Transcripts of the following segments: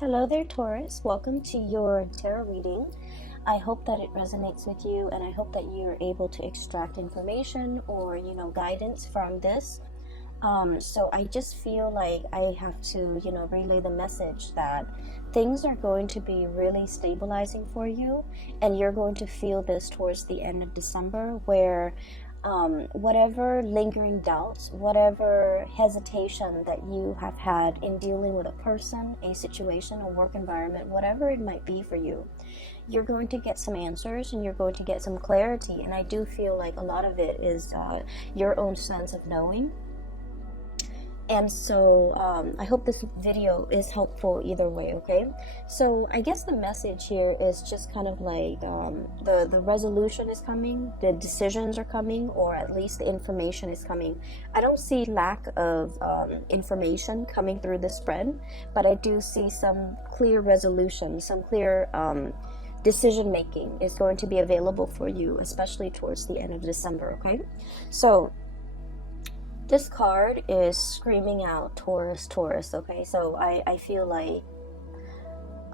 Hello there, Taurus. Welcome to your tarot reading. I hope that it resonates with you, and I hope that you're able to extract information or, guidance from this. So I just feel like I have to, relay the message that things are going to be really stabilizing for you, and you're going to feel this towards the end of December, where whatever lingering doubts, whatever hesitation that you have had in dealing with a person, a situation, a work environment, whatever it might be for you, you're going to get some answers and you're going to get some clarity. And I do feel like a lot of it is your own sense of knowing. And so I hope this video is helpful either way, okay? So I guess the message here is just kind of like the resolution is coming, the decisions are coming, or at least the information is coming. I don't see lack of information coming through the spread, but I do see some clear resolution, some clear decision making is going to be available for you, especially towards the end of December, okay? So this card is screaming out Taurus, Taurus, okay? So I feel like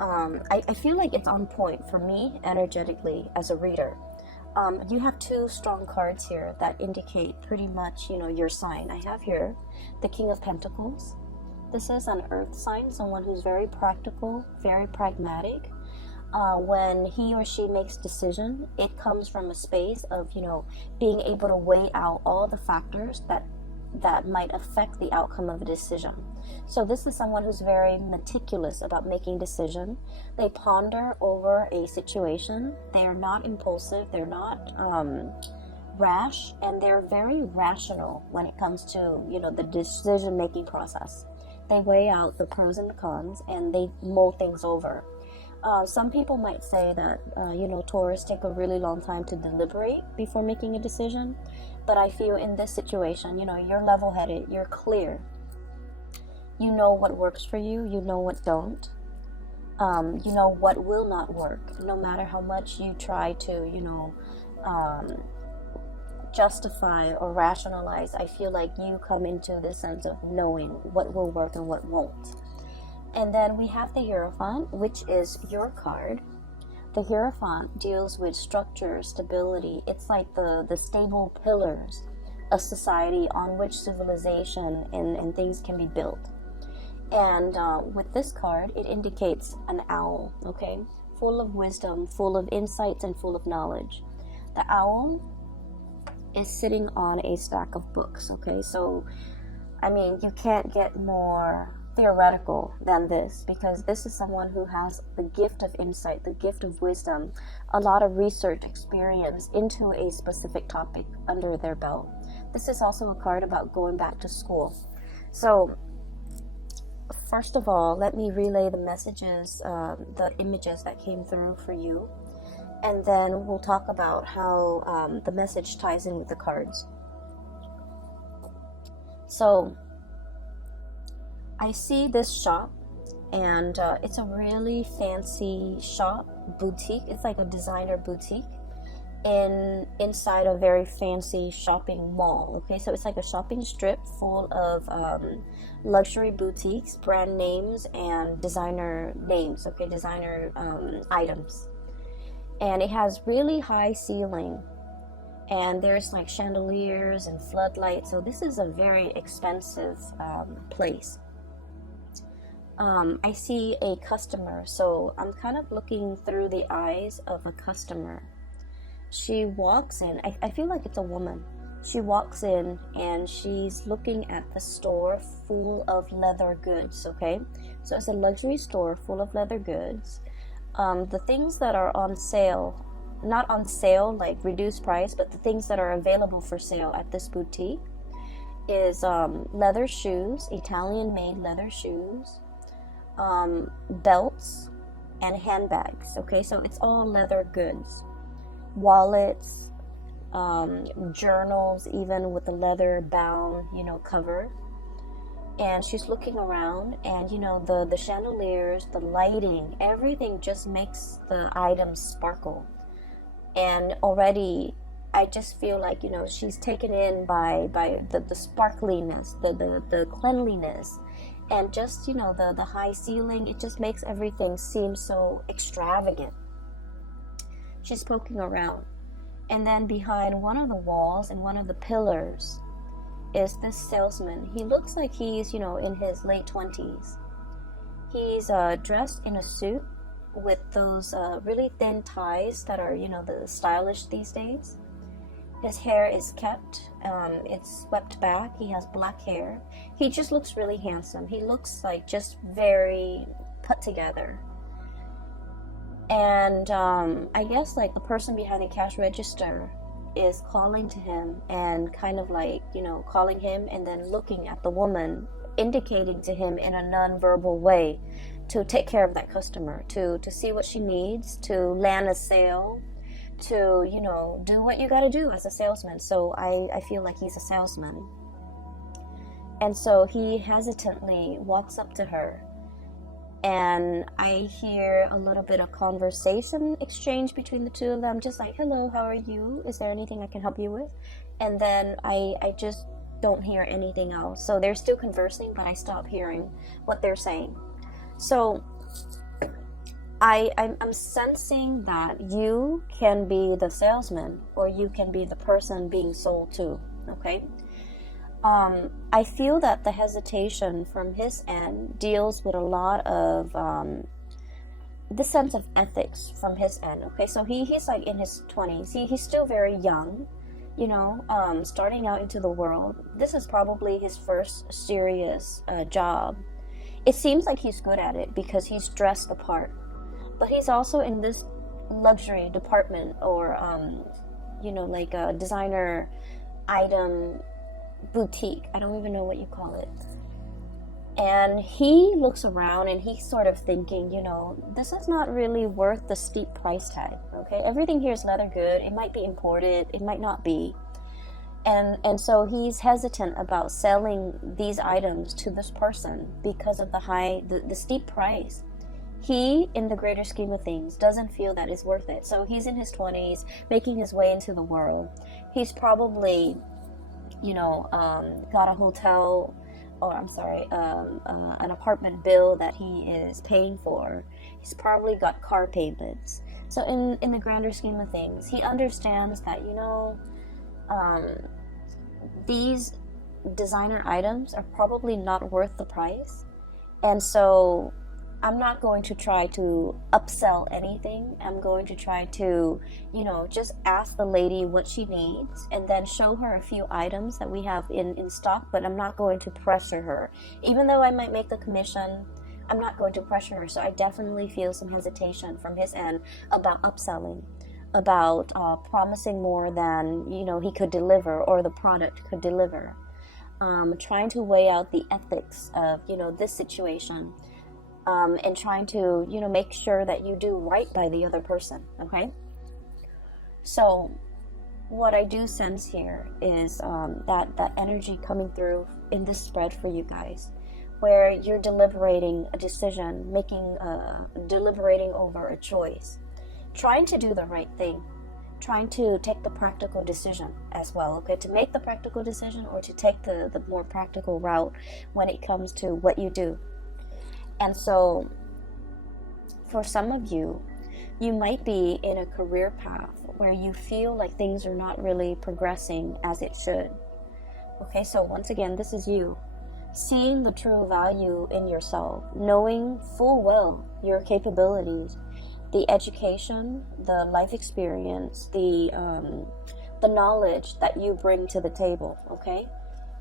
I feel like it's on point for me energetically as a reader. You have two strong cards here that indicate pretty much, your sign. I have here the King of Pentacles. This is an earth sign, someone who's very practical, very pragmatic. When he or she makes decision, it comes from a space of, being able to weigh out all the factors that might affect the outcome of a decision. So this is someone who's very meticulous about making decision. They ponder over a situation. They are not impulsive. They're not rash, and they're very rational when it comes to the decision making process. They weigh out the pros and the cons, and they mull things over. Some people might say that Taurus take a really long time to deliberate before making a decision. But I feel in this situation, you're level-headed, you're clear. You know what works for you, you know what don't. You know what will not work, no matter how much you try to, justify or rationalize. I feel like you come into this sense of knowing what will work and what won't. And then we have the Hierophant, which is your card. The Hierophant deals with structure, stability. It's like the stable pillars of society on which civilization and things can be built. And with this card, it indicates an owl, okay? Full of wisdom, full of insights, and full of knowledge. The owl is sitting on a stack of books, okay? So, I mean, you can't get more theoretical than this, because this is someone who has the gift of insight, the gift of wisdom, a lot of research experience into a specific topic under their belt. This is also a card about going back to school. So first of all, let me relay the messages, the images that came through for you, and then we'll talk about how the message ties in with the cards. So I see this shop, and it's a really fancy shop, boutique. It's like a designer boutique inside a very fancy shopping mall. Okay, so it's like a shopping strip full of luxury boutiques, brand names, and designer names. Okay, designer items, and it has really high ceiling, and there's like chandeliers and floodlights. So this is a very expensive place. I see a customer, so I'm kind of looking through the eyes of a customer. She walks in, I feel like it's a woman. She walks in and she's looking at the store full of leather goods, okay? So it's a luxury store full of leather goods. The things that are on sale, not on sale like reduced price, but the things that are available for sale at this boutique is leather shoes, Italian-made leather shoes, belts, and handbags. Okay, so it's all leather goods, wallets, journals, even with the leather bound cover. And she's looking around, and the chandeliers, the lighting, everything just makes the items sparkle. And already I just feel like she's taken in by the sparkliness, the cleanliness, And just, you know, the high ceiling, it just makes everything seem so extravagant. She's poking around. And then behind one of the walls and one of the pillars is this salesman. He looks like he's, you know, in his late 20s. He's dressed in a suit with those really thin ties that are, you know, the stylish these days. His hair is kept, it's swept back. He has black hair. He just looks really handsome. He looks like just very put together. And I guess like the person behind the cash register is calling to him and kind of like, you know, calling him and then looking at the woman, indicating to him in a non-verbal way to take care of that customer, to see what she needs, to land a sale, to, you know, do what you got to do as a salesman. So I feel like he's a salesman. And so he hesitantly walks up to her, and I hear a little bit of conversation exchange between the two of them, just like, hello, how are you? Is there anything I can help you with? And then I just don't hear anything else. So they're still conversing, but I stop hearing what they're saying. So I'm sensing that you can be the salesman, or you can be the person being sold to, okay? I feel that the hesitation from his end deals with a lot of the sense of ethics from his end, okay? So he's like in his 20s. He's still very young, you know, starting out into the world. This is probably his first serious job. It seems like he's good at it because he's dressed the part. But he's also in this luxury department, or, you know, like a designer item boutique. I don't even know what you call it. And he looks around and he's sort of thinking, you know, this is not really worth the steep price tag, okay? Everything here is leather good. It might be imported. It might not be. And so he's hesitant about selling these items to this person because of the steep price. He, in the greater scheme of things, doesn't feel that it's worth it. So he's in his 20s, making his way into the world. He's probably, you know, got a hotel, or I'm sorry, an apartment bill that he is paying for. He's probably got car payments. So in the grander scheme of things, he understands that, you know, these designer items are probably not worth the price. And so I'm not going to try to upsell anything. I'm going to try to, you know, just ask the lady what she needs and then show her a few items that we have in stock, but I'm not going to pressure her. Even though I might make the commission, I'm not going to pressure her. So I definitely feel some hesitation from his end about upselling, about promising more than, you know, he could deliver or the product could deliver. Trying to weigh out the ethics of, you know, this situation. And trying to, you know, make sure that you do right by the other person, okay? So what I do sense here is that energy coming through in this spread for you guys, where you're deliberating a decision, deliberating over a choice, trying to do the right thing, trying to take the practical decision as well, okay? To make the practical decision, or to take the more practical route when it comes to what you do. And so for some of you, you might be in a career path where you feel like things are not really progressing as it should. Okay, so once again, this is you seeing the true value in yourself, knowing full well your capabilities, the education, the life experience, the knowledge that you bring to the table, okay?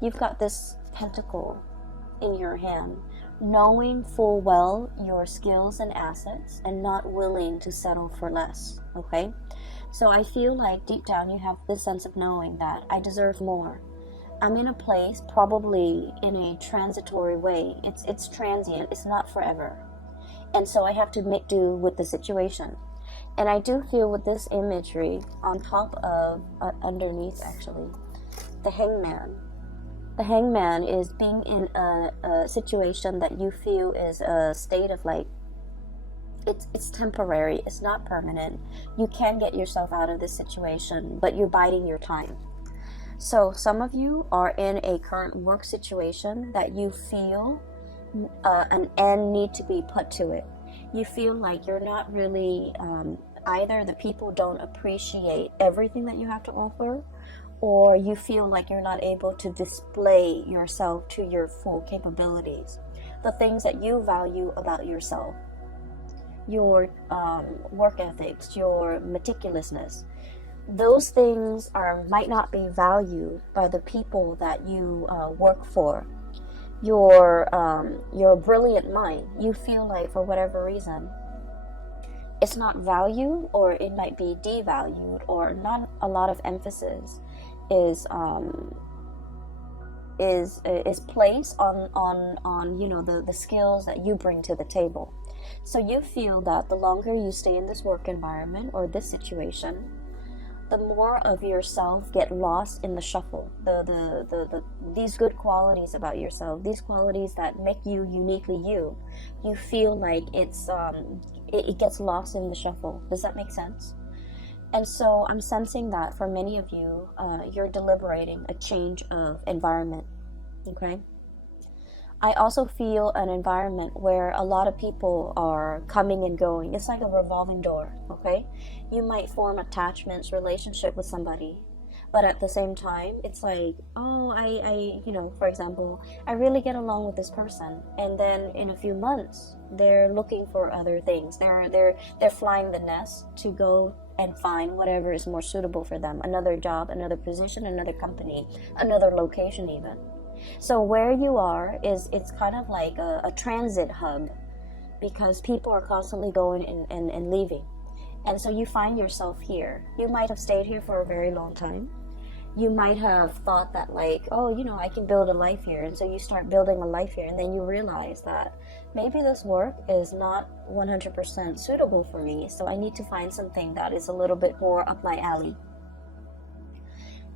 You've got this pentacle in your hand, knowing full well your skills and assets and not willing to settle for less, okay? So I feel like deep down you have this sense of knowing that I deserve more. I'm in a place, probably in a transitory way. It's transient, it's not forever. And so I have to make do with the situation. And I do feel with this imagery on top of, underneath actually, the hangman. The hangman is being in a situation that you feel is a state of like, it's temporary, it's not permanent. You can get yourself out of this situation, but you're biding your time. So some of you are in a current work situation that you feel an end need to be put to it. You feel like you're not really, either the people don't appreciate everything that you have to offer, or you feel like you're not able to display yourself to your full capabilities. The things that you value about yourself, your work ethics, your meticulousness, those things might not be valued by the people that you work for. Your brilliant mind, you feel like for whatever reason it's not valued, or it might be devalued, or not a lot of emphasis is placed on the skills that you bring to the table. So you feel that the longer you stay in this work environment or this situation, the more of yourself get lost in the shuffle. These good qualities about yourself, these qualities that make you uniquely you, you feel like it gets lost in the shuffle. Does that make sense? And so I'm sensing that for many of you, you're deliberating a change of environment. Okay. I also feel an environment where a lot of people are coming and going. It's like a revolving door, okay? You might form attachments, relationship with somebody, but at the same time, it's like, oh, for example, I really get along with this person, and then in a few months, they're looking for other things. They're flying the nest to go and find whatever is more suitable for them. Another job, another position, another company, another location even. So where you are it's kind of like a transit hub, because people are constantly going and leaving. And so you find yourself here. You might have stayed here for a very long time. You might have thought that like, oh, I can build a life here. And so you start building a life here, and then you realize that maybe this work is not 100% suitable for me. So I need to find something that is a little bit more up my alley.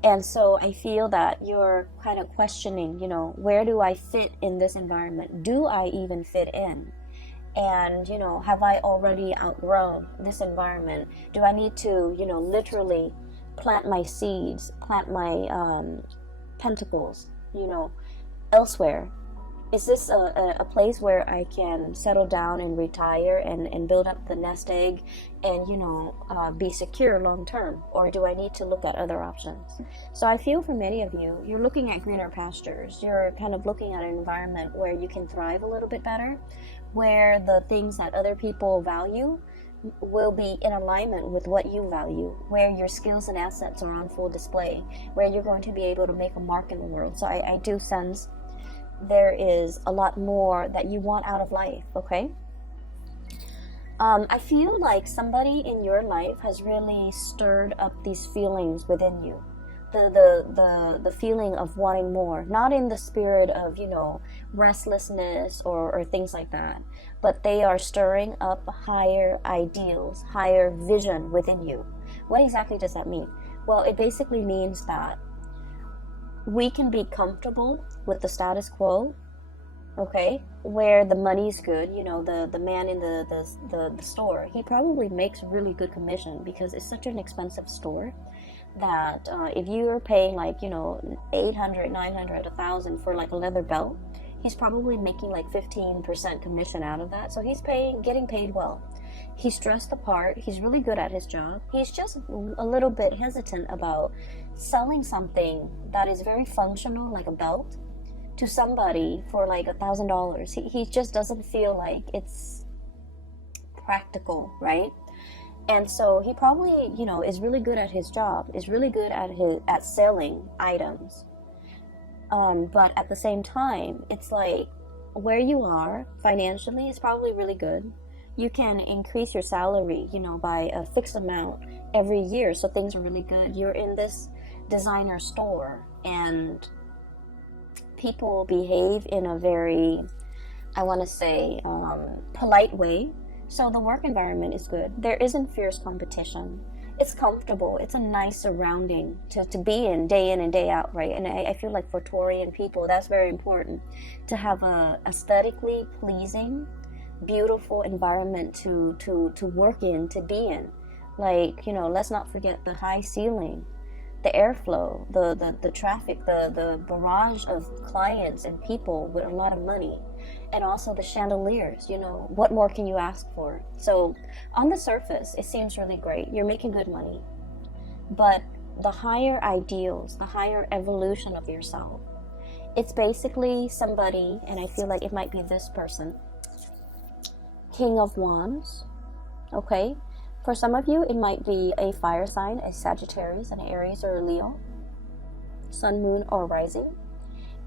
And so I feel that you're kind of questioning, where do I fit in this environment? Do I even fit in? And, have I already outgrown this environment? Do I need to, literally plant my seeds, plant my pentacles, elsewhere? Is this a place where I can settle down and retire and build up the nest egg and, be secure long term? Or do I need to look at other options? So I feel for many of you, you're looking at greener pastures. You're kind of looking at an environment where you can thrive a little bit better, where the things that other people value will be in alignment with what you value, where your skills and assets are on full display, where you're going to be able to make a mark in the world. So I do sense there is a lot more that you want out of life, okay? I feel like somebody in your life has really stirred up these feelings within you. The feeling of wanting more, not in the spirit of, restlessness or things like that, but they are stirring up higher ideals, higher vision within you. What exactly does that mean? Well, it basically means that we can be comfortable with the status quo, okay, where the money's good. The man in the store, he probably makes really good commission because it's such an expensive store that if you're paying like 800, 900, 1,000 for like a leather belt, he's probably making like 15% commission out of that. So he's getting paid well. He's dressed the part. He's really good at his job. He's just a little bit hesitant about selling something that is very functional, like a belt, to somebody for like $1,000. He just doesn't feel like it's practical, right? And so he probably, is really good at his job, is really good at selling items. But at the same time, it's like where you are financially is probably really good. You can increase your salary, by a fixed amount every year. So things are really good. You're in this designer store and people behave in a very, I want to say, polite way. So the work environment is good. There isn't fierce competition. It's comfortable. It's a nice surrounding to be in and day out, right? And I feel like for Taurian people, that's very important, to have a aesthetically pleasing, beautiful environment to work in, to be in. Like, let's not forget the high ceiling, the airflow, the traffic, the barrage of clients and people with a lot of money. And also the chandeliers, you know, what more can you ask for? So on the surface, it seems really great. You're making good money. But the higher ideals, the higher evolution of yourself, it's basically somebody, and I feel like it might be this person, King of Wands, okay? For some of you, it might be a fire sign, a Sagittarius, an Aries, or a Leo, sun, moon, or rising.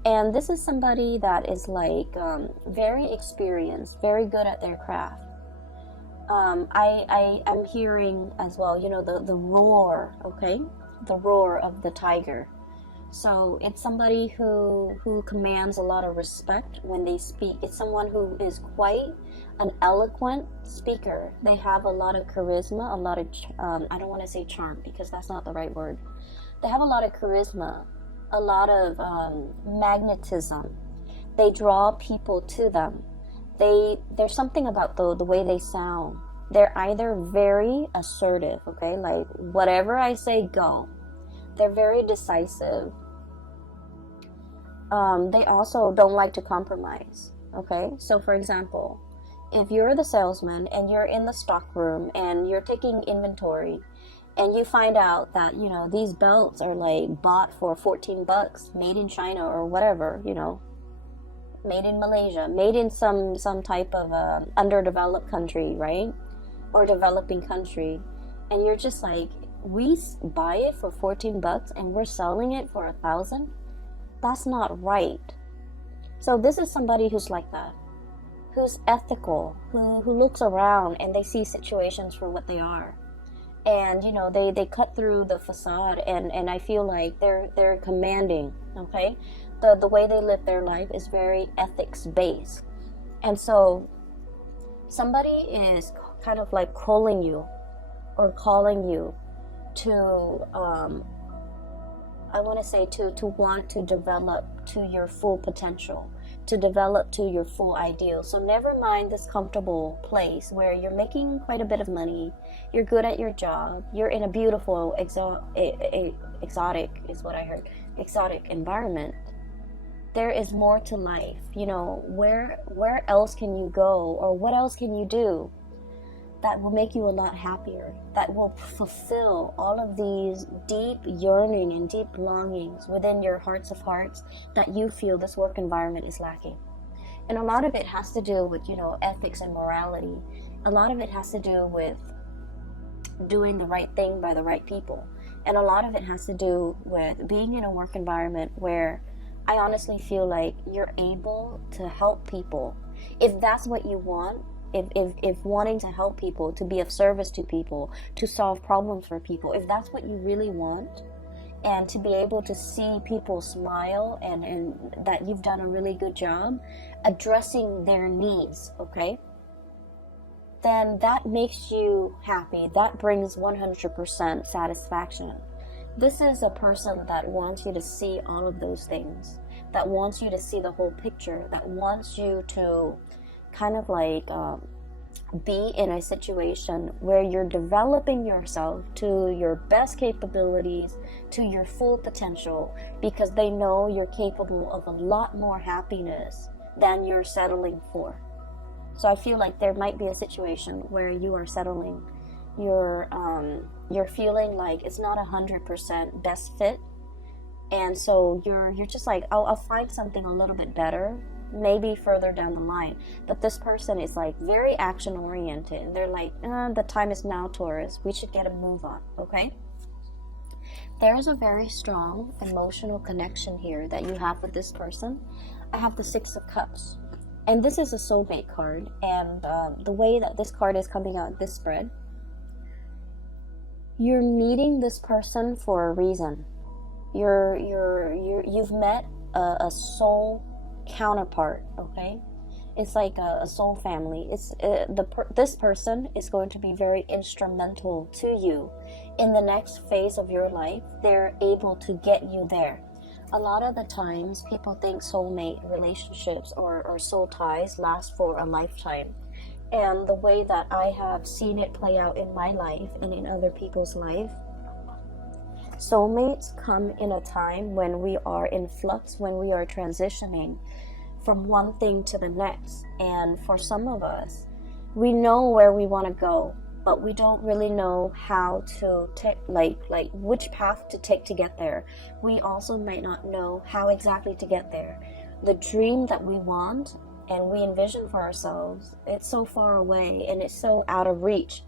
And this is somebody that is like very experienced, very good at their craft. I am hearing as well, you know, the roar, okay? The roar of the tiger. So it's somebody who commands a lot of respect when they speak. It's someone who is quite an eloquent speaker. They have a lot of charisma, a lot of, I don't want to say charm because that's not the right word. They have a lot of charisma, a lot of magnetism. They draw people to them. There's something about the way they sound. They're either very assertive, okay, like whatever I say, go. They're very decisive. They also don't like to compromise, okay? So for example, if you're the salesman and you're in the stock room and you're taking inventory and you find out that, you know, these belts are like bought for 14 bucks, made in China or whatever, you know, made in Malaysia, made in some type of underdeveloped country, right? Or developing country, and you're just like, we buy it for 14 bucks and we're selling it for 1,000. That's not right. So this is somebody who's like that, who's ethical, who looks around and they see situations for what they are, and you know, they cut through the facade, and I feel like they're commanding, okay? The way they live their life is very ethics based. And so somebody is kind of like calling you to I want to say to want to develop to your full potential, to develop to your full ideal. So never mind this comfortable place where you're making quite a bit of money, you're good at your job, you're in a beautiful exotic is what I heard, exotic environment. There is more to life, you know. Where else can you go, or what else can you do that will make you a lot happier, that will fulfill all of these deep yearning and deep longings within your hearts of hearts that you feel this work environment is lacking? And a lot of it has to do with, you know, ethics and morality. A lot of it has to do with doing the right thing by the right people. And a lot of it has to do with being in a work environment where I honestly feel like you're able to help people. If that's what you want, if wanting to help people, to be of service to people, to solve problems for people, if that's what you really want, and to be able to see people smile and that you've done a really good job addressing their needs, okay, then that makes you happy. That brings 100% satisfaction. This is a person that wants you to see all of those things, that wants you to see the whole picture, that wants you to kind of like be in a situation where you're developing yourself to your best capabilities, to your full potential, because they know you're capable of a lot more happiness than you're settling for. So I feel like there might be a situation where you are settling, you're feeling like it's not 100% best fit, and so you're just like, I'll find something a little bit better maybe further down the line. But this person is like very action oriented. They're like, the time is now, Taurus, we should get a move on, okay? There's a very strong emotional connection here that you have with this person. I have the Six of Cups, and this is a soulmate card, and the way that this card is coming out, this spread, you're meeting this person for a reason. You've met a soul counterpart, okay? It's like a soul family. It's this person is going to be very instrumental to you in the next phase of your life. They're able to get you there. A lot of the times people think soulmate relationships or soul ties last for a lifetime, and the way that I have seen it play out in my life and in other people's life, soulmates come in a time when we are in flux, when we are transitioning from one thing to the next. And for some of us, we know where we want to go, but we don't really know how to take, like which path to take to get there. We also might not know how exactly to get there. The dream that we want and we envision for ourselves, it's so far away and it's so out of reach.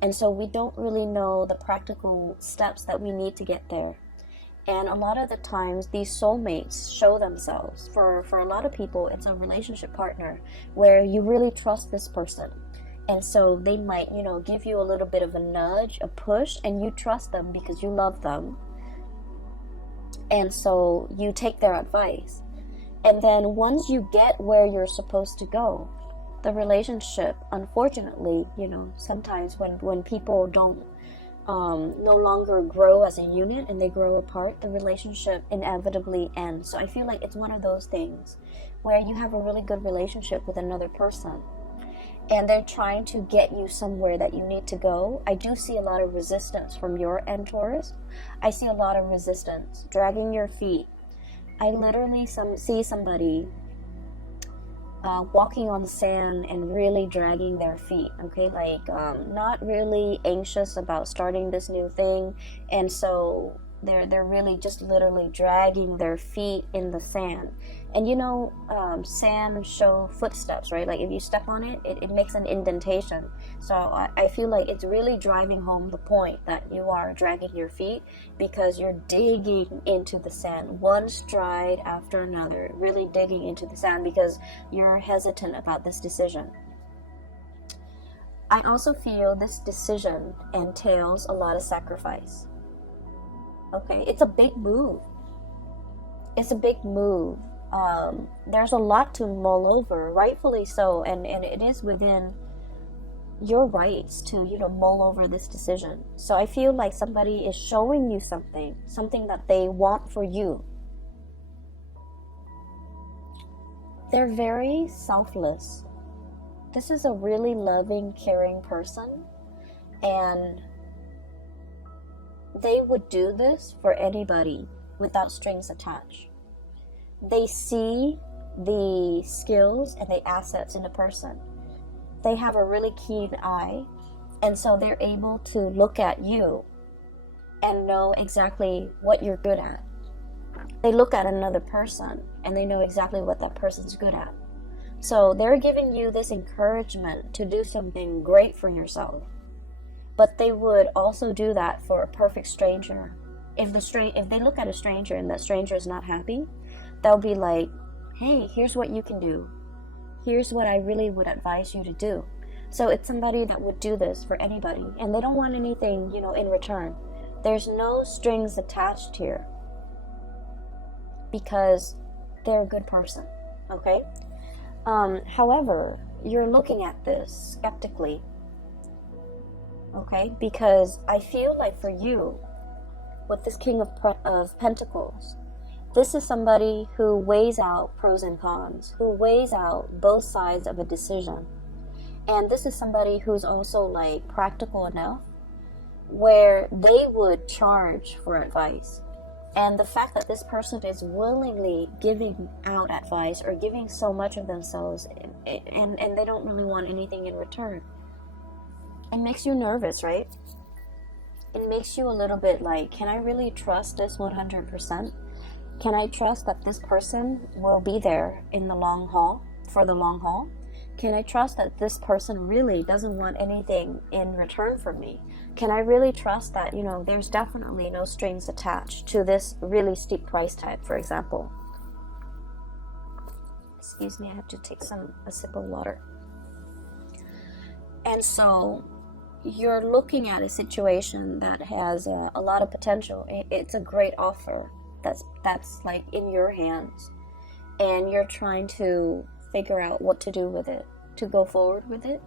And so we don't really know the practical steps that we need to get there. And a lot of the times, these soulmates show themselves. For a lot of people, it's a relationship partner where you really trust this person. And so they might, give you a little bit of a nudge, a push, and you trust them because you love them. And so you take their advice. And then once you get where you're supposed to go, the relationship, unfortunately, sometimes when people don't no longer grow as a unit and they grow apart, the relationship inevitably ends. So I feel like it's one of those things where you have a really good relationship with another person and they're trying to get you somewhere that you need to go. I do see a lot of resistance from your end, Taurus. I see a lot of resistance, dragging your feet. I literally see somebody walking on sand and really dragging their feet, okay, not really anxious about starting this new thing, and so they're really just literally dragging their feet in the sand. And sand show footsteps, right? Like if you step on it, it makes an indentation. So I feel like it's really driving home the point that you are dragging your feet because you're digging into the sand, one stride after another, really digging into the sand because you're hesitant about this decision. I also feel this decision entails a lot of sacrifice. Okay, it's a big move. It's a big move. There's a lot to mull over, rightfully so, and it is within your rights to, mull over this decision. So I feel like somebody is showing you something that they want for you. They're very selfless. This is a really loving, caring person, and they would do this for anybody without strings attached. They see the skills and the assets in a person. They have a really keen eye, and so they're able to look at you and know exactly what you're good at. They look at another person and they know exactly what that person's good at. So they're giving you this encouragement to do something great for yourself. But they would also do that for a perfect stranger. If they look at a stranger and that stranger is not happy, they'll be like, hey, here's what you can do. Here's what I really would advise you to do. So it's somebody that would do this for anybody, and they don't want anything, in return. There's no strings attached here because they're a good person, okay? However, you're looking at this skeptically, okay? Because I feel like for you, with this King of Pentacles, this is somebody who weighs out pros and cons, who weighs out both sides of a decision. And this is somebody who's also practical enough where they would charge for advice. And the fact that this person is willingly giving out advice or giving so much of themselves and they don't really want anything in return, it makes you nervous, right? It makes you a little bit can I really trust this 100%? Can I trust that this person will be there in the long haul, for the long haul? Can I trust that this person really doesn't want anything in return from me? Can I really trust that, there's definitely no strings attached to this really steep price tag, for example? Excuse me, I have to take a sip of water. And so you're looking at a situation that has a lot of potential. It's a great offer that's in your hands, and you're trying to figure out what to do with it, to go forward with it,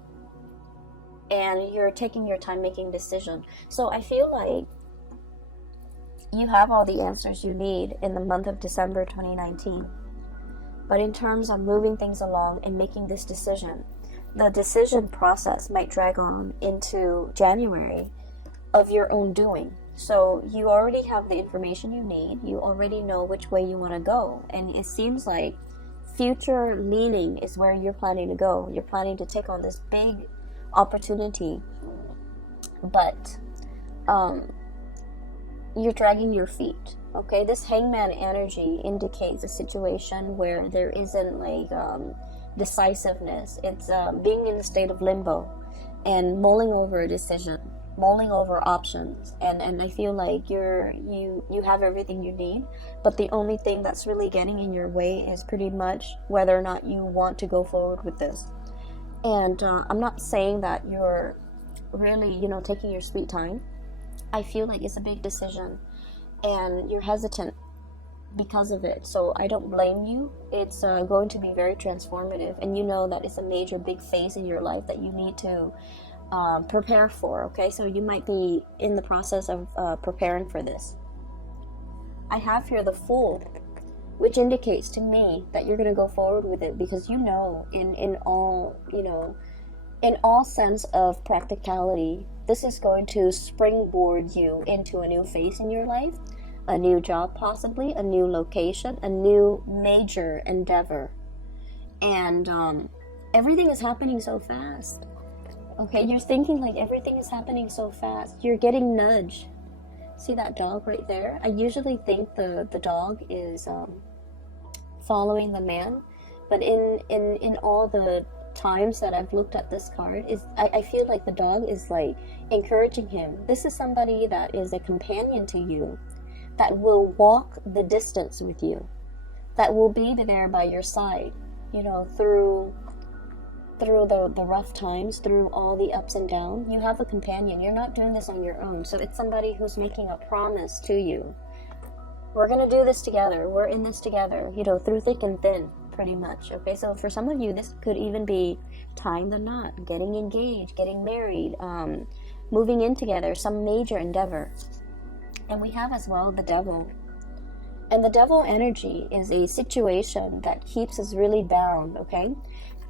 and you're taking your time making decision. So I feel like you have all the answers you need in the month of December 2019, but in terms of moving things along and making this decision, the decision process might drag on into January of your own doing. So you already have the information you need. You already know which way you want to go. And it seems like future leaning is where you're planning to go. You're planning to take on this big opportunity, but you're dragging your feet. Okay, this hangman energy indicates a situation where there isn't like decisiveness. It's being in a state of limbo and mulling over a decision, mulling over options, and I feel like you have everything you need, but the only thing that's really getting in your way is pretty much whether or not you want to go forward with this. And I'm not saying that you're really, taking your sweet time. I feel like it's a big decision and you're hesitant because of it. So I don't blame you. It's going to be very transformative, and you know that it's a major big phase in your life that you need to prepare for. Okay, so you might be in the process of preparing for this. I have here the Fool, which indicates to me that you're going to go forward with it, because in all sense of practicality, this is going to springboard you into a new phase in your life, a new job, possibly a new location, a new major endeavor. And everything is happening so fast. Okay, you're thinking like everything is happening so fast. You're getting nudged. See that dog right there? I usually think the dog is following the man, but in all the times that I've looked at this card, I feel like the dog is like encouraging him. This is somebody that is a companion to you, that will walk the distance with you, that will be there by your side, through the rough times, through all the ups and downs. You have a companion. You're not doing this on your own. So it's somebody who's making a promise to you. We're going to do this together. We're in this together, through thick and thin, pretty much. Okay, so for some of you, this could even be tying the knot, getting engaged, getting married, moving in together, some major endeavor. And we have as well the Devil. And the Devil energy is a situation that keeps us really bound, okay?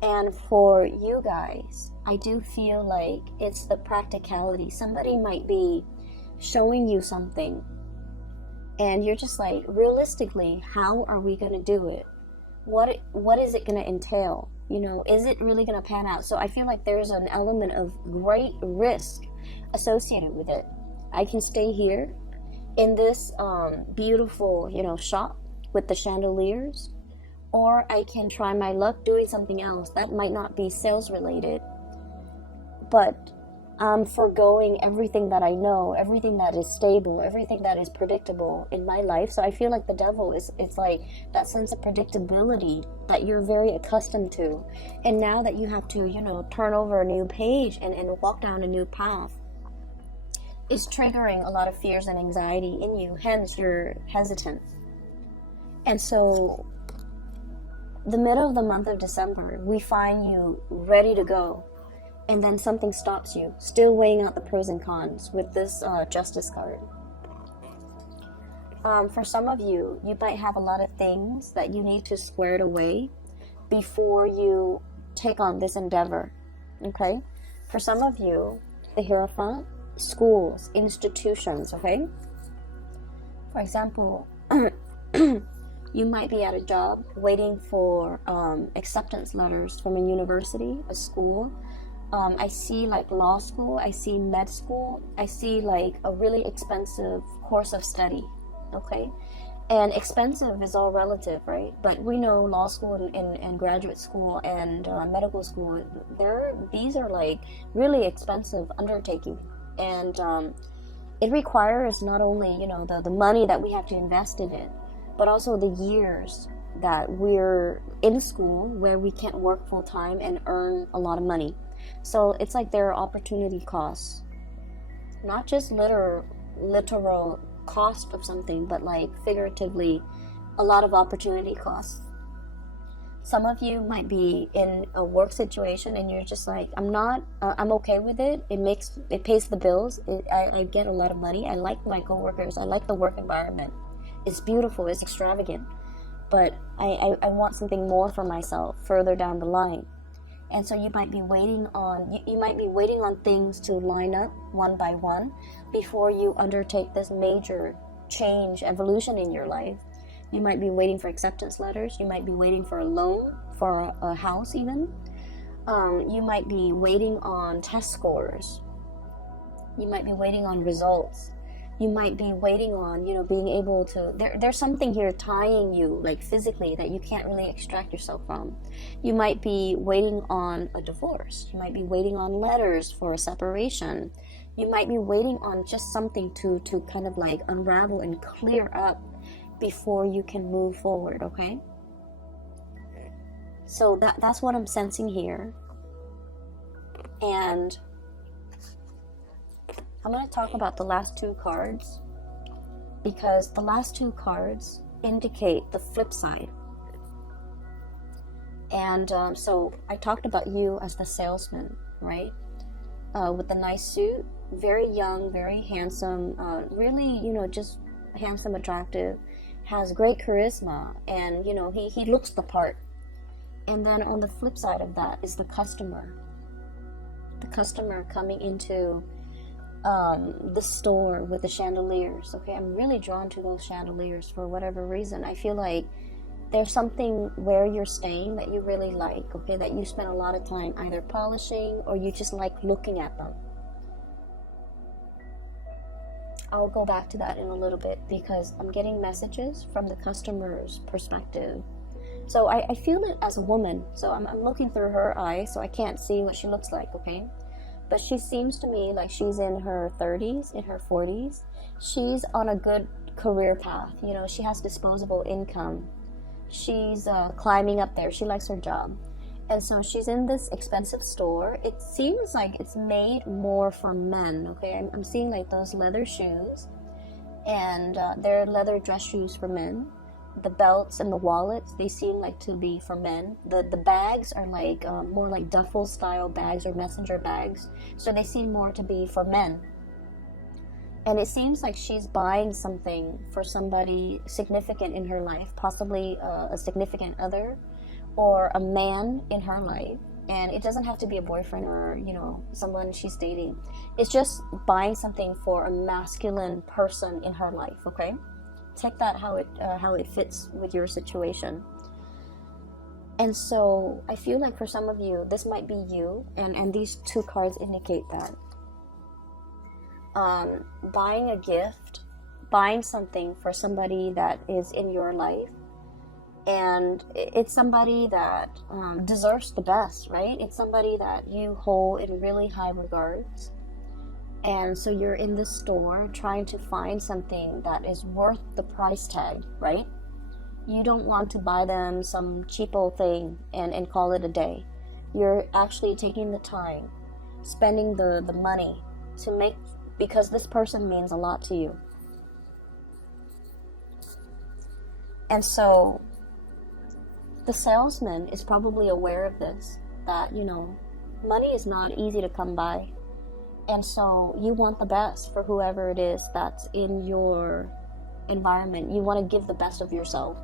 And for you guys, I do feel like it's the practicality. Somebody might be showing you something, and you're just like, realistically, how are we going to do it? What is it going to entail? Is it really going to pan out? So I feel like there's an element of great risk associated with it. I can stay here in this beautiful, shop with the chandeliers, or I can try my luck doing something else that might not be sales related, but I'm foregoing everything that I know, everything that is stable, everything that is predictable in my life. So I feel like the Devil it's like that sense of predictability that you're very accustomed to, and now that you have to turn over a new page and walk down a new path, is triggering a lot of fears and anxiety in you, hence you're hesitant. And so the middle of the month of December, we find you ready to go, and then something stops you, still weighing out the pros and cons with this Justice card. For some of you, you might have a lot of things that you need to square it away before you take on this endeavor, okay? For some of you, the Hierophant, schools, institutions, okay? For example, you might be at a job waiting for acceptance letters from a university, a school. I see like law school, I see med school, I see like a really expensive course of study, okay? And expensive is all relative, right? But we know law school and graduate school and medical school, these are like really expensive undertaking. And it requires not only, the money that we have to invest in it, but also the years that we're in school where we can't work full time and earn a lot of money. So it's like there are opportunity costs, not just literal cost of something, but like figuratively a lot of opportunity costs. Some of you might be in a work situation and you're just like, I'm okay with it. It pays the bills. I get a lot of money. I like my coworkers. I like the work environment. It's beautiful. It's extravagant. But I want something more for myself further down the line. And so you might be waiting on things to line up one by one before you undertake this major change, evolution in your life. You might be waiting for acceptance letters. You might be waiting for a loan, for a house even. You might be waiting on test scores. You might be waiting on results. You might be waiting on, being able to, there's something here tying you, like physically, that you can't really extract yourself from. You might be waiting on a divorce. You might be waiting on letters for a separation. You might be waiting on just something to kind of like unravel and clear up before you can move forward, okay? So that's what I'm sensing here. And I'm going to talk about the last two cards, because the last two cards indicate the flip side. And so I talked about you as the salesman, right? With the nice suit, very young, very handsome, really, just handsome, attractive, has great charisma, and, he looks the part. And then on the flip side of that is the customer. The customer coming into the store with the chandeliers. Okay, I'm really drawn to those chandeliers for whatever reason. I feel like there's something where you're staying that you really like, okay, that you spend a lot of time either polishing or you just like looking at them. I'll go back to that in a little bit, because I'm getting messages from the customer's perspective. So I feel it as a woman. So I'm looking through her eyes, so I can't see what she looks like, okay? But she seems to me like she's in her 30s, in her 40s. She's on a good career path. She has disposable income. She's climbing up there. She likes her job. And so she's in this expensive store. It seems like it's made more for men, okay? I'm seeing like those leather shoes, and they're leather dress shoes for men. The belts and the wallets, they seem like to be for men. The bags are like more like duffel style bags or messenger bags. So they seem more to be for men. And it seems like she's buying something for somebody significant in her life, possibly a significant other or a man in her life. And it doesn't have to be a boyfriend or, someone she's dating. It's just buying something for a masculine person in her life, okay? Take that how it fits with your situation. And so I feel like for some of you, this might be you, and these two cards indicate that. Buying a gift, buying something for somebody that is in your life, and it's somebody that deserves the best, right? It's somebody that you hold in really high regards. And so you're in the store trying to find something that is worth the price tag, right? You don't want to buy them some cheapo thing and call it a day. You're actually taking the time, spending the money to make, because this person means a lot to you. And so the salesman is probably aware of this, that, money is not easy to come by. And so you want the best for whoever it is that's in your environment. You want to give the best of yourself.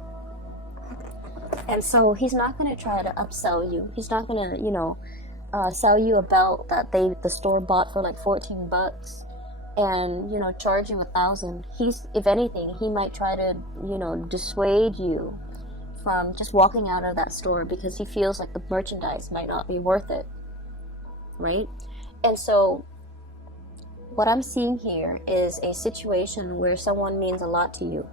And so he's not going to try to upsell you. He's not going to, sell you a belt that the store bought for like $14 and, charge you $1,000. If anything, he might try to, dissuade you from just walking out of that store because he feels like the merchandise might not be worth it, right? And so what I'm seeing here is a situation where someone means a lot to you.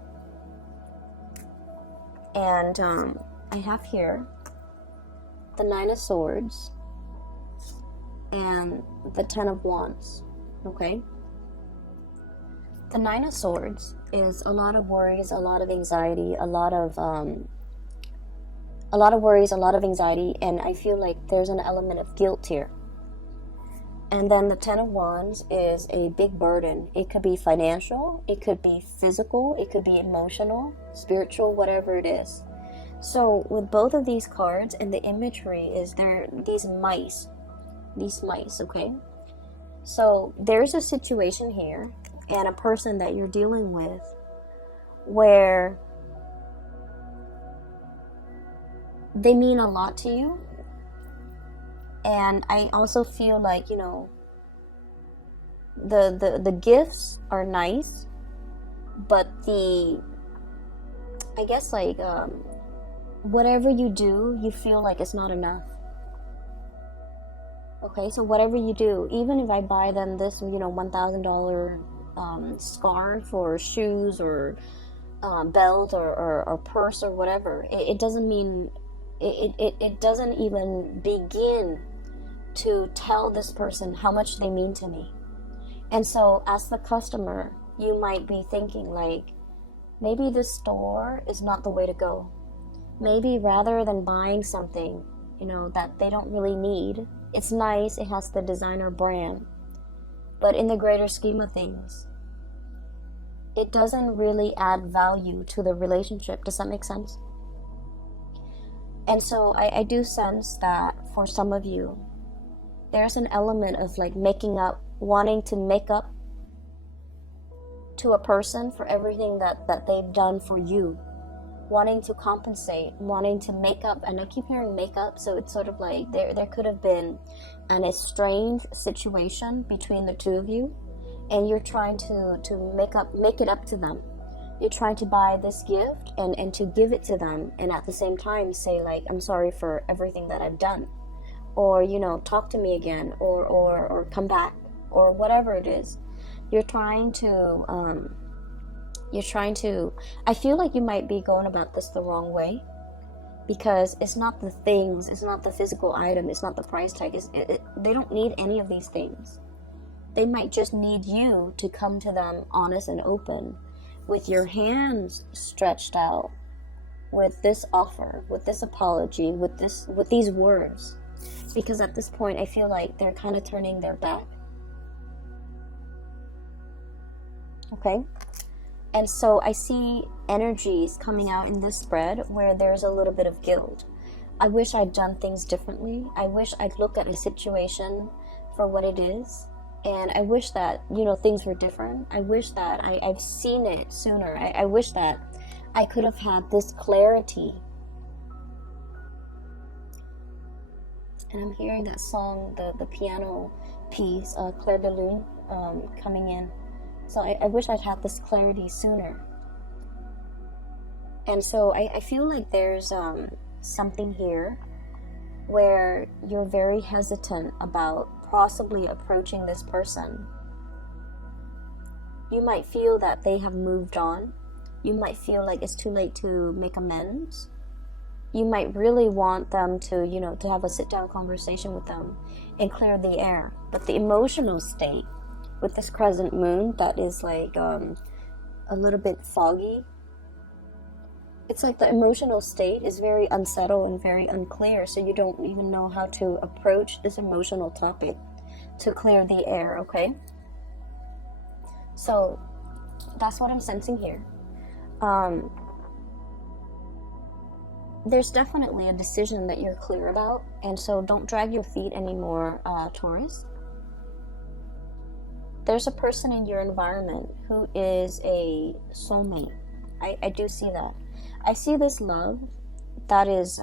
And I have here the 9 of Swords and the 10 of Wands, okay? The 9 of Swords is a lot of worries, a lot of anxiety, a lot of worries, a lot of anxiety, and I feel like there's an element of guilt here. And then the 10 of Wands is a big burden. It could be financial, it could be physical, it could be emotional, spiritual, whatever it is. So with both of these cards, and the imagery is there, these mice, okay? So there's a situation here and a person that you're dealing with where they mean a lot to you. And I also feel like, the gifts are nice, but the I guess like whatever you do, you feel like it's not enough. Okay, so whatever you do, even if I buy them this, $1,000 scarf or shoes or belt or purse or whatever, it doesn't mean, it doesn't even begin to tell this person how much they mean to me. And so as the customer, you might be thinking like, maybe this store is not the way to go. Maybe rather than buying something, that they don't really need, it's nice, it has the designer brand, but in the greater scheme of things, it doesn't really add value to the relationship. Does that make sense? And so I do sense that for some of you, there's an element of like making up, wanting to make up to a person for everything that they've done for you, wanting to compensate, wanting to make up. And I keep hearing make up, so it's sort of like there could have been an estranged situation between the two of you, and you're trying to make it up to them. You're trying to buy this gift and to give it to them, and at the same time say like, I'm sorry for everything that I've done, or talk to me again, or come back, or whatever it is. You're trying to I feel like you might be going about this the wrong way, because it's not the things, it's not the physical item, it's not the price tag, they don't need any of these things. They might just need you to come to them honest and open, with your hands stretched out, with this offer, with this apology, with these words. Because at this point, I feel like they're kind of turning their back. Okay? And so I see energies coming out in this spread where there's a little bit of guilt. I wish I'd done things differently. I wish I'd looked at a situation for what it is. And I wish that, things were different. I wish that I've seen it sooner. I wish that I could have had this clarity. And I'm hearing that song, the piano piece, Clair de Lune, coming in. So I wish I'd had this clarity sooner. And so I feel like there's something here where you're very hesitant about possibly approaching this person. You might feel that they have moved on. You might feel like it's too late to make amends. You might really want them to, to have a sit-down conversation with them and clear the air. But the emotional state with this crescent moon that is like a little bit foggy, it's like the emotional state is very unsettled and very unclear, so you don't even know how to approach this emotional topic to clear the air, okay? So that's what I'm sensing here. There's definitely a decision that you're clear about, and so don't drag your feet anymore, Taurus. There's a person in your environment who is a soulmate. I do see that. I see this love that is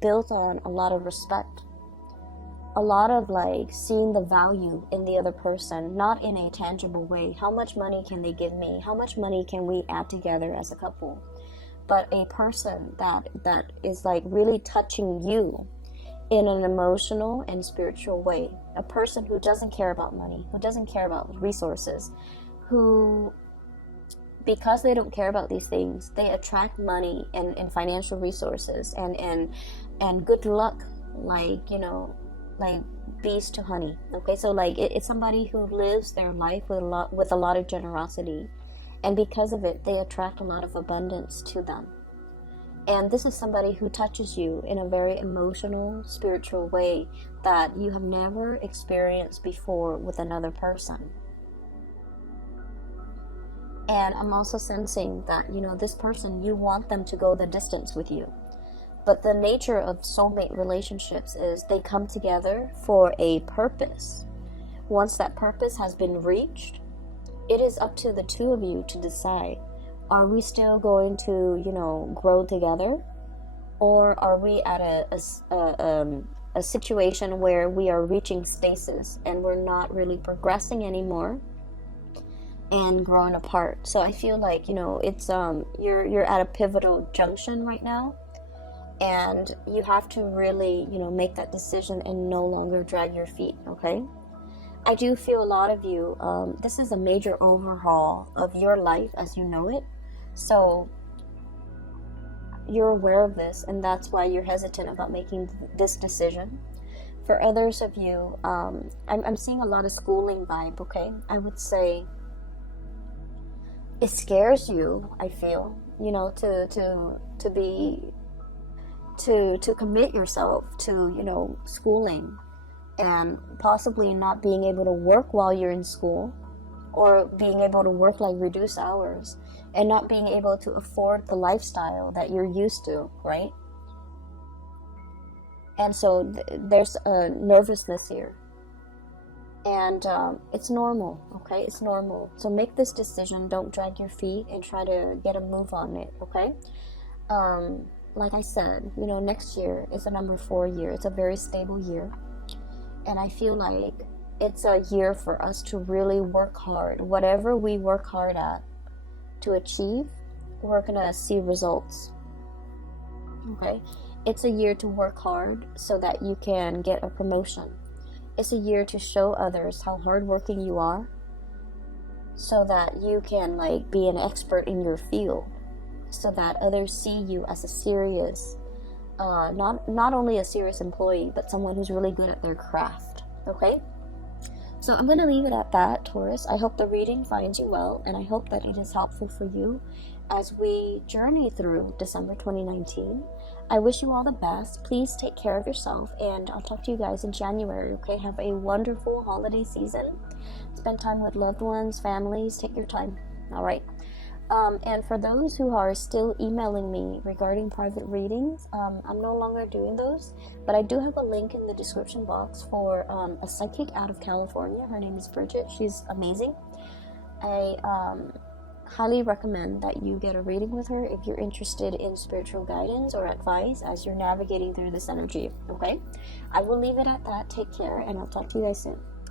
built on a lot of respect, a lot of like seeing the value in the other person, not in a tangible way. How much money can they give me? How much money can we add together as a couple? But a person that is like really touching you in an emotional and spiritual way. A person who doesn't care about money, who doesn't care about resources, who, because they don't care about these things, they attract money and financial resources and good luck, like, like bees to honey. Okay, so like it's somebody who lives their life with a lot of generosity, and because of it, they attract a lot of abundance to them. And this is somebody who touches you in a very emotional, spiritual way that you have never experienced before with another person. And I'm also sensing that, this person, you want them to go the distance with you. But the nature of soulmate relationships is they come together for a purpose. Once that purpose has been reached, it is up to the two of you to decide. Are we still going to, grow together? Or are we at a situation where we are reaching stasis and we're not really progressing anymore? and growing apart. So I feel like, you know, it's you're at a pivotal junction right now, and you have to really, you know, make that decision and no longer drag your feet. Okay, I do feel a lot of you, this is a major overhaul of your life as you know it. So you're aware of this, and that's why you're hesitant about making this decision. For others of you, I'm seeing a lot of schooling vibe. Okay, I would say it scares you, I feel, you know, to commit yourself to, you know, schooling, and possibly not being able to work while you're in school, or being able to work like reduced hours, and not being able to afford the lifestyle that you're used to, right? And so there's a nervousness here, and it's normal. Okay, it's normal. So make this decision, don't drag your feet, and try to get a move on it. Okay, like I said, you know, next year is a number 4 year. It's a very stable year, and I feel like it's a year for us to really work hard. Whatever we work hard at to achieve, we're gonna see results. Okay, it's a year to work hard so that you can get a promotion. It's a year to show others how hardworking you are, so that you can like be an expert in your field, so that others see you as a serious, not only a serious employee, but someone who's really good at their craft. Okay, so I'm going to leave it at that, Taurus. I hope the reading finds you well, and I hope that it is helpful for you as we journey through December 2019. I wish you all the best. Please take care of yourself, and I'll talk to you guys in January. Okay, have a wonderful holiday season. Spend time with loved ones, families. Take your time. All right. And for those who are still emailing me regarding private readings, I'm no longer doing those, but I do have a link in the description box for a psychic out of California. Her name is Bridget. She's amazing. I highly recommend that you get a reading with her if you're interested in spiritual guidance or advice as you're navigating through this energy. Okay, I will leave it at that. Take care, and I'll talk to you guys soon.